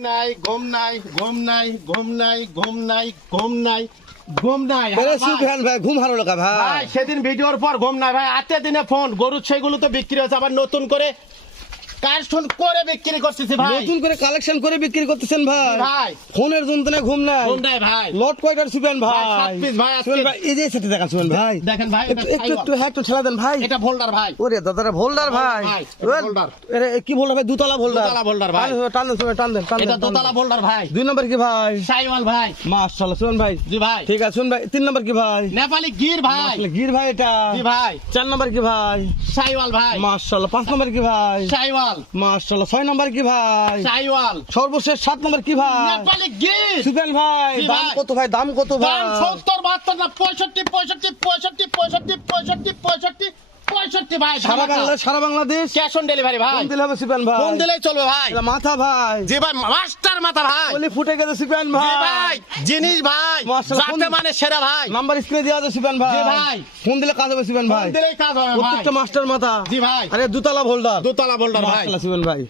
নাই ঘুম নাই ঘুম নাই ঘুম নাই ঘুম নাই ঘুম নাই ঘুম নাই আরে সুফিয়ান ভাই ঘুম হারো লাগা ভাই ভাই। সেদিন ভিডিওর পর ঘুম নাই ভাই আতে দিনে ফোন গরুর সেগুলো তো বিক্রি হচ্ছে আবার নতুন করে কালেকশন করে বিক্রি করতেছি ভাই নতুন করে কালেকশন করে বিক্রি করতেছেন ভাই। ভাই ফোনের যন্ত্রণায় ঘুম নাই। ঘুম নাই ভাই লট কয়টার সুফিয়ান ভাই, ভাই? সাত piece ভাই, আজকে। সুফিয়ান ভাই এই যে সাথে দেখা সুফিয়ান ভাই। দেখেন ভাই এটা একটু একটু ঠেলা দেন ভাই। এটা ভোল্ডার ভাই ওরে দাদারা ভোল্ডার ভাই। ভাই, এটা ভোল্ডার। আরে কি ভোল্ডার ভাই? দুতলা ভোল্ডার। দুতলা ভোল্ডার ভাই। টান দেন সুফিয়ান, টান দেন টান এটা দেন। দোতলা ভোল্ডার ভাই দুই নম্বর কি ভাই? সাইওয়াল ভাই মাশাআল্লাহ সুফিয়ান ভাই। জি ভাই ঠিক আছে সুফিয়ান ভাই। তিন নম্বর কি ভাই? নেপালি গির ভাই মাশাআল্লাহ গির ভাই এটা। জি ভাই চার নম্বর কি ভাই? সাইওয়াল ভাই মাশাআল্লাহ পাঁচ নম্বর কি ভাই? সাইওয়াল মাশাআল্লাহ ছয় নম্বর কি ভাই? সাইওয়াল সর্বশেষ সাত নম্বর কি ভাই? নেপালি গির সুফিয়ান ভাই জি দাম ভাই। কত ভাই? দাম কত ভাই? দাম 70 72 না 65 65 65 65 65 65 65 ভাই সারা বাংলাদেশ ক্যাশ অন ডেলিভারি ভাই কোন দিলে হবে সুফিয়ান ভাই? ফোন দিলেই চলবে ভাই এটা মাথা ভাই। জি ভাই মাস্টার মাথা ভাই বলি ফুটে গেছে সুফিয়ান জি ভাই। ভাই জিনিস ভাই মাশাআল্লাহ, যাতে ফোন- মানে সেরা ভাই নাম্বার স্ক্রিনে দেওয়া আছে সুফিয়ান ভাই। জি ভাই। ফোন দিলে কাজ হবে সুফিয়ান ভাই। ফোন দিলেই কাজ হবে ভাই প্রত্যেকটা মাস্টার মাথা। জি ভাই আরে দুতলা ভোল্ডার। দোতলা ভোল্ডার ভাই মাশাআল্লাহ সুফিয়ান ভাই।